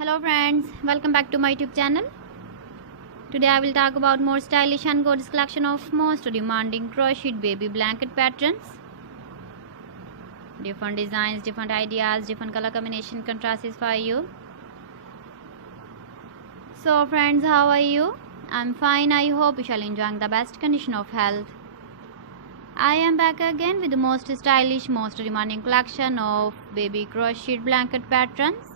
Hello friends, welcome back to my YouTube channel. Today I will talk about more stylish and gorgeous collection of most demanding crocheted baby blanket patterns. Different designs, different ideas, different color combination contrasts for you. So friends, how are you? I'm fine. I hope you shall enjoy the best condition of health. I am back again with the most stylish, most demanding collection of baby crocheted blanket patterns.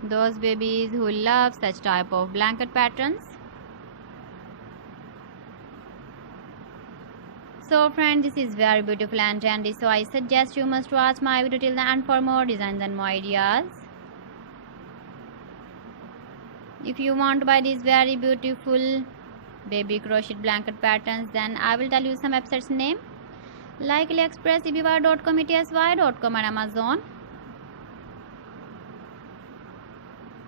Those babies who love such type of blanket patterns. So friends, this is very beautiful and trendy, so I suggest you must watch my video till the end for more designs and more ideas. If you want to buy these very beautiful baby crocheted blanket patterns, then I will tell you some websites name like AliExpress, eBay.com, ETSY.com and Amazon.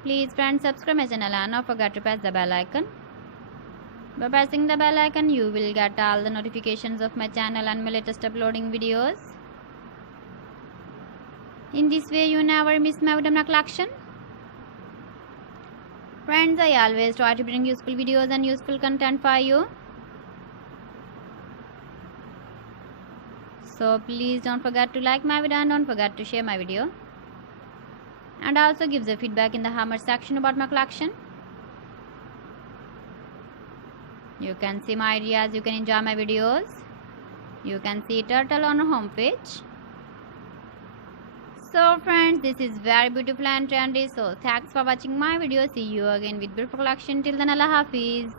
Please friends, subscribe my channel and don't forget to press the bell icon. By pressing the bell icon, you will get all the notifications of my channel and my latest uploading videos. In this way, you never miss my video collection. Friends, I always try to bring useful videos and useful content for you. So please don't forget to like my video and don't forget to share my video. And also give the feedback in the comment section about my collection. You can see my ideas, you can enjoy my videos. You can see turtle on our home page. So friends, this is very beautiful and trendy. So thanks for watching my video. See you again with beautiful collection. Till then, Allah Hafiz.